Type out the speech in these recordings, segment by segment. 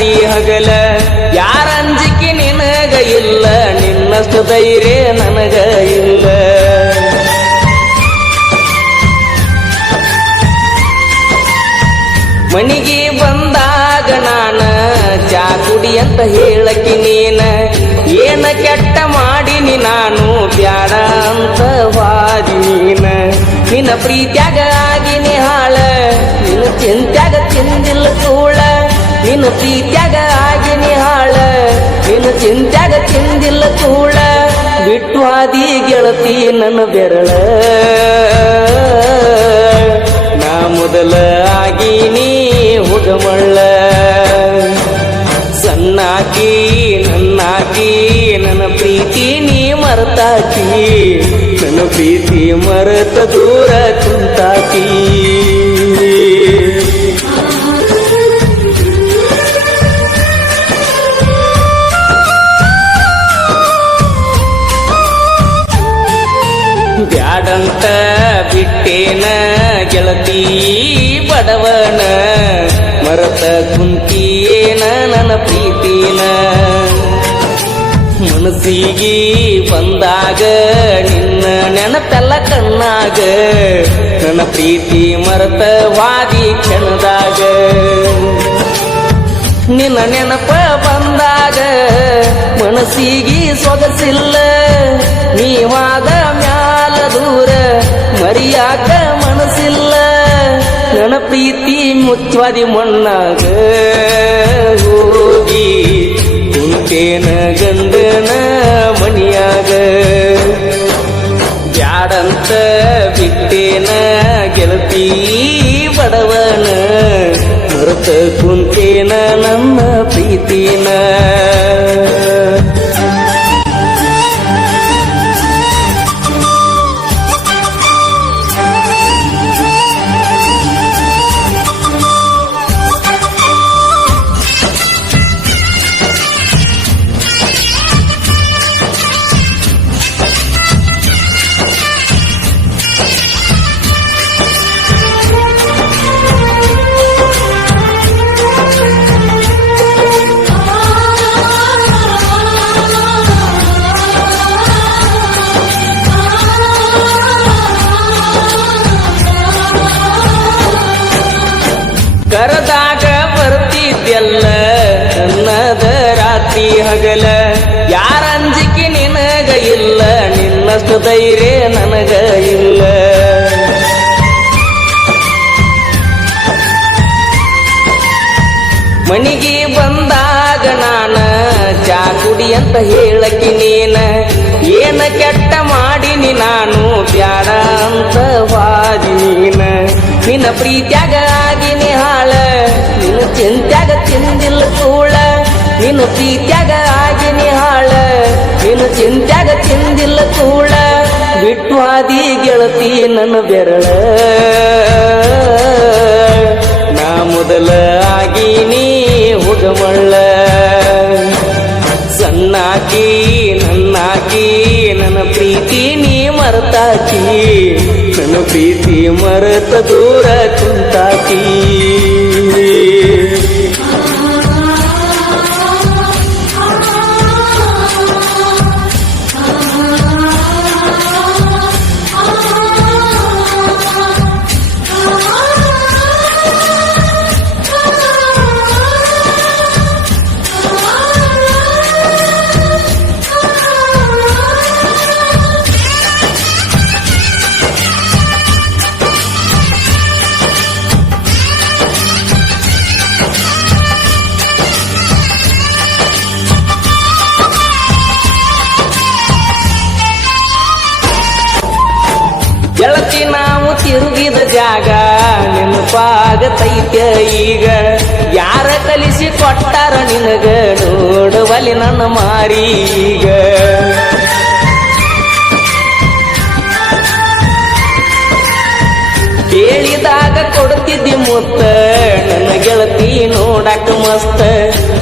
ರಾತ್ರಿ ಹಗಲ ಯಾರ ಅಂಜಿಕೆ ನಿನಗ ಇಲ್ಲ ನಿನ್ನಷ್ಟು ಧೈರ್ಯ ನನಗ ಇಲ್ಲ ಮನಿಗೆ ಬಂದಾಗ ನಾನ ಚಾ ಕುಡಿ ಅಂತ ಹೇಳಕಿ ನೀನ ಏನ ಕೆಟ್ಟ ಮಾಡಿನಿ ನಾನು ಬ್ಯಾಡ ಅಂತ ವಾದಿ ನೀನ ನಿನ್ನ ಪ್ರೀತ್ಯಾಗ ಆಗಿನಿ ಹಾಳ ನಿನ್ನ ಚಿಂತ್ಯಾಗ ತಿಂದಿಲ್ಲ ಕೂಳ ನಿನ್ನ ಪ್ರೀತ್ಯಾಗ ಆಗಿನಿ ಹಾಳ ನಿನ್ನ ಚಿಂತ್ಯಾಗ ತಿಂದಿಲ್ಲ ಕೂಳ ಬಿಟ್ಟು ಆದಿ ಗೆಳತಿ ನನ್ನ ಬೆರಳ ನಾ ಮೊದಲ ಆಗಿನಿ ಹುಗಮಳ್ಳ ಸಣ್ಣಾಕಿ ನನ್ನಾಕಿ ನನ್ನ ಪ್ರೀತಿ ನೀ ಮರೆತಾಕಿ ನನ್ನ ಪ್ರೀತಿ ಮರೆತ ದೂರ ಕುಂತಾಕಿ ಬ್ಯಾಡಂತ ಬಿಟ್ಟೇನ ಗೆಳತಿ ಬಡವನ ಮರತ ಕುಂತಿಯೇನ ನನ್ನ ಪ್ರೀತಿನ ಮನಸ್ಸಿಗೆ ಬಂದಾಗ ನಿನ್ನ ನೆನಪೆಲ್ಲ ಕಣ್ಣಾಗ ನನ್ನ ಪ್ರೀತಿ ಮರತ ವಾದಿ ಕ್ಷಣದಾಗ ನಿನ್ನ ನೆನಪ ಬಂದಾಗ ಮನಸ್ಸಿಗೆ ಸೊಗಸಿಲ್ಲ ನೀವಾದ ಮ್ಯಾಲ ದೂರ ಮರಿಯಾಕ ಮನಸ್ಸಿಲ್ಲ ನನ್ನ ಪ್ರೀತಿ ಮುಚ್ಚವಾದಿ ಮಣ್ಣಾಗ ಹೋಗಿ ಕುಂತೇನ ಗಂಡನ ಮನಿಯಾಗ ಬ್ಯಾಡಂತ ಬಿಟ್ಟೇನ ಗೆಳತಿ ಬಡವನ ಮರೆತ ಕುಂತೇನ ನನ್ನ ಪ್ರೀತಿನ ಕರದಾಗ ಬರ್ತಿದ್ದೆಲ್ಲ ನನ್ನದ ರಾತ್ರಿ ಹಗಲ ಯಾರ ಅಂಜಿಕೆ ನಿನಗ ಇಲ್ಲ ನಿನ್ನಷ್ಟು ಧೈರ್ಯ ನನಗ ಇಲ್ಲ ಮನಿಗೆ ಬಂದಾಗ ನಾನ ಚಾ ಕುಡಿ ಅಂತ ಹೇಳಕಿ ನೀನ ಏನ ಕೆಟ್ಟ ಮಾಡಿನಿ ನಾನು ಬ್ಯಾಡ ಅಂತ ವಾದಿ ನೀನ ನಿನ್ನ ಪ್ರೀತ್ಯಾಗ ಆಗಿನಿ ಹಾಳ ನಿನ್ನ ಚಿಂತ್ಯಾಗ ತಿಂದಿಲ್ಲ ಕೂಳ ನಿನ್ನ ಪ್ರೀತ್ಯಾಗ ಆಗಿನಿ ಹಾಳ ನಿನ್ನ ಚಿಂತ್ಯಾಗ ತಿಂದಿಲ್ಲ ಕೂಳ ಬಿಟ್ಟು ಆದಿ ಗೆಳತಿ ನನ್ನ ಬೆರಳ ನಾ ಮೊದಲ ಆಗಿನಿ ಹುಗಮಳ್ಳ ಸಣ್ಣಾಕಿ ನನ್ನಾಕಿ ನನ್ನ ಪ್ರೀತಿ ನೀ ಮರೆತಾಕಿ ನನ್ನ ಪ್ರೀತಿ ಮರೆತ ದೂರ ಕುಂತಾಕಿ ಗೆಳತಿ ನಾವು ತಿರುಗಿದ ಜಾಗ ನೆನಪಾಗತೈತೆ ಈಗ ಯಾರ ಕಲಿಸಿ ಕೊಟ್ಟಾರ ನಿನಗ ನೋಡುವಲಿ ನನ್ನ ಮಾರಿ ಈಗ ಹೇಳಿದಾಗ ಕೊಡ್ತಿದ್ದಿ ಮುತ್ತ ನನ್ನ ಗೆಳತಿ ನೋಡಾಕ ಮಸ್ತ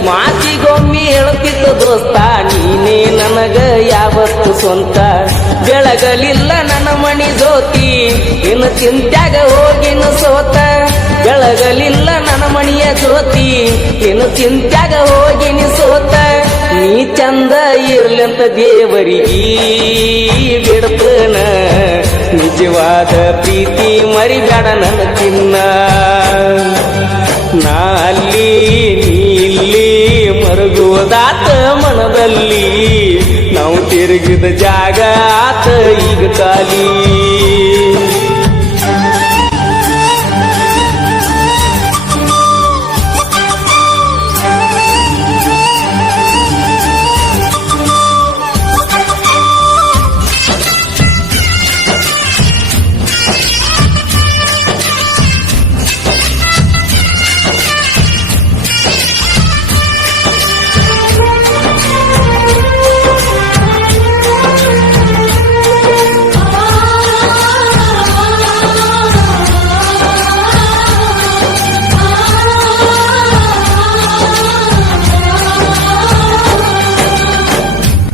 ಮಾತಿಗೊಮ್ಮೆ ಹೇಳ್ತಿದ್ದ ದೋಸ್ತ ನೀನೇ ನನಗ ಯಾವತ್ತು ಸ್ವಂತ ಬೆಳಗಲಿಲ್ಲ ನನ್ನ ಮಣಿ ಜ್ಯೋತಿ ಇನ್ನು ಚಿಂತ್ಯಾಗ ಹೋಗಿನ ಸೋತ ಬೆಳಗಲಿಲ್ಲ ನನ್ನ ಮಣಿಯ ಜ್ಯೋತಿ ಇನ್ನು ಚಿಂತ್ಯಾಗ ಹೋಗಿನ ಸೋತ ನೀ ಚಂದ ಇರ್ಲಂತ ದೇವರಿಗೆ ಬಿಡ್ತನ ನಿಜವಾದ ಪ್ರೀತಿ ಮರಿಬೇಡ ನನ್ನ ಚಿನ್ನ ನಾ ಅಲ್ಲಿ ನೀ ಇಲ್ಲಿ ಮರುಗುವುದಾತ ಮನದಲ್ಲಿ ನಾವು ತಿರುಗಿದ ಜಾಗ ಆತ ಈಗ ಖಾಲಿ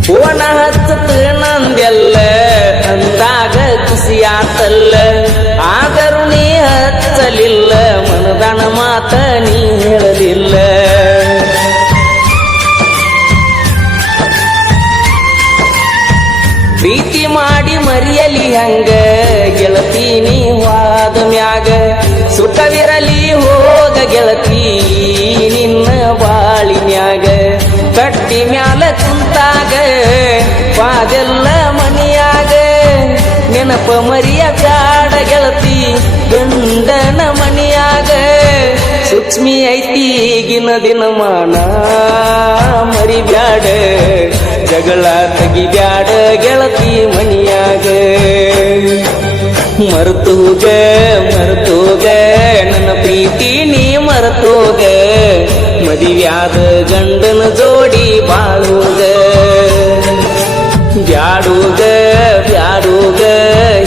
ಫೋನ ಹಚ್ಚತ ನಂದೆಲ್ಲ ಅಂದಾಗ ಖುಷಿಯಾತಲ್ಲ ಆದರೂ ನೀ ಹಚ್ಚಲಿಲ್ಲ ಮನದಣ ಮಾತ ನೀ ಹೇಳಲಿಲ್ಲ ಪ್ರೀತಿ ಮಾಡಿ ಮರಿಯಲಿ ಹಂಗ ಗೆಳತಿ ನೀ ವಾದ ಮ್ಯಾಗ ಸುಖವಿರಲಿ ಹೋಗ ಗೆಳತಿ ನಿನ್ನ ಬಾಳಿನ್ಯಾಗ ಕಟ್ಟಿ ಮ್ಯಾಲ ಕುಂತಾಗ ಪಾದೆಲ್ಲ ಮನಿಯಾಗ ನೆನಪ ಮರಿಯ ಬ್ಯಾಡ ಗೆಳತಿ ಗಂಡನ ಮನಿಯಾಗ ಸೂಕ್ಷ್ಮಿ ಐತಿ ಈಗಿನ ದಿನಮಾನ ಮರಿಬ್ಯಾಡ ಜಗಳ ತೆಗಿಬ್ಯಾಡ ಗೆಳತಿ ಮನಿಯಾಗ ಮರ್ತೋಗ ನನ್ನ ಪ್ರೀತಿ ನೀ ಮರ್ತೋಗ ಮದಿವ್ಯಾದ ಗಂಡನ ಜೋಡಿ ಬಾಳೋಗ ಬ್ಯಾಡೋಗ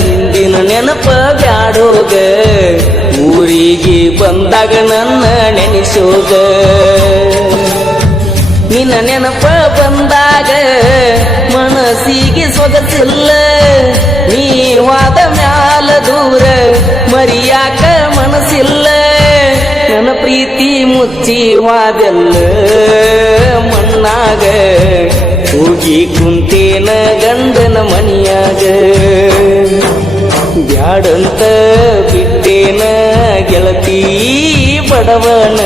ಹಿಂದಿನ ನೆನಪ ಬ್ಯಾಡೋಗ ಊರಿಗೆ ಬಂದಾಗ ನನ್ನ ನೆನೆಸೋಗ ನಿನ್ನ ನೆನಪ ಬಂದಾಗ ಮನಸ್ಸಿಗೆ ಸೊಗಸಿಲ್ಲ ನೀವಾದ ಮ್ಯಾಲ ದೂರ ಮರಿಯಾಕ ಮನಸ್ಸಿಲ್ಲ ನನ್ನ ಪ್ರೀತಿ ಮುಚ್ಚಿ ವಾದೆಲ್ಲ ಮಣ್ಣಾಗ ಹೋಗಿ ಕುಂತೇನ ಗಂಡನ ಮನಿಯಾಗ ಬ್ಯಾಡಂತ ಬಿಟ್ಟೇನ ಗೆಳತಿ ಬಡವನ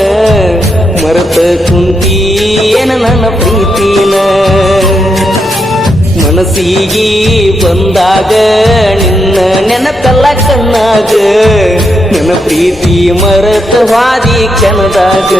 ಮರೆತ ಕುಂತೀನ ನನ್ನ ಪ್ರೀತಿನ ಮನಸ್ಸಿಗೆ ಬಂದಾಗ ನಿನ್ನ ನೆನಪೆಲ್ಲ ಕಣ್ಣಾಗ ನನ್ನ ಪ್ರೀತಿ ಮರೆತ ವಾದಿ ಕ್ಷಣದಾಗ